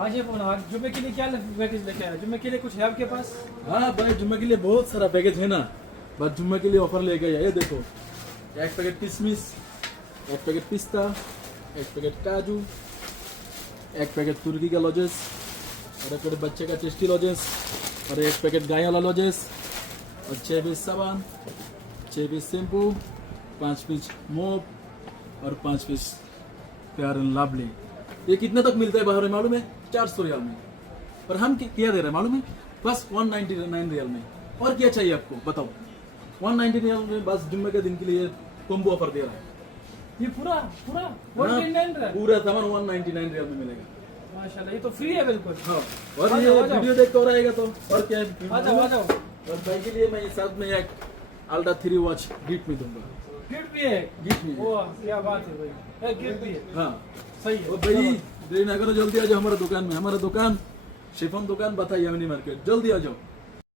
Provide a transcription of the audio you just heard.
आज ये फोन आज जुम्मे के लिए क्या पैकेज लेके आया? जुम्मे के लिए कुछ है आपके पास? हाँ भाई, जुम्मे के लिए बहुत सारा पैकेज है ना, बस जुम्मे के लिए ऑफर लेके आया। ये देखो, एक पैकेट किशमिश, एक पैकेट पिस्ता, एक पैकेट काजू, एक पैकेट तुर्की का लॉजेस, और एक पैकेट बच्चे का टेस्टी लॉजेस, और एक पैकेट गाय वाला लॉजेस, और 6 पीस साबान, 6 पीस शैम्पू, 5 पीस मोप और 5 पीस फेयर एंड लवली। ये कितने तक मिलता है बाहर में मालूम है? 400 रियाल में। पर हम क्या दे रहे हैं मालूम है? बस 199 रियाल में। और क्या चाहिए आपको बताओ? 190 रियाल में बस जुम्मे के दिन के लिए कॉम्बो ऑफर दे रहा है। ये पूरा पूरा हाँ, 199 पूरा सामान 199 रियाल में मिलेगा। माशाल्लाह, ये तो फ्री है बिल्कुल। हाँ, और आ ये जाओ, आ जाओ। वीडियो देख कर आएगा तो और क्या है? आ जाओ आ जाओ। और भाई के लिए मैं साथ में एक अल्ट्रा 3 वॉच गिफ्ट में दूंगा। गिफ्ट भी है? गिफ्ट में है। वाह क्या बात है भाई, एक गिफ्ट भी है। हाँ, सही है। और भाई देरी ना करो, जल्दी आ जाओ हमारा दुकान में। हमारा दुकान शिफॉन दुकान बताइए, यमनी मार्केट, जल्दी आ जाओ।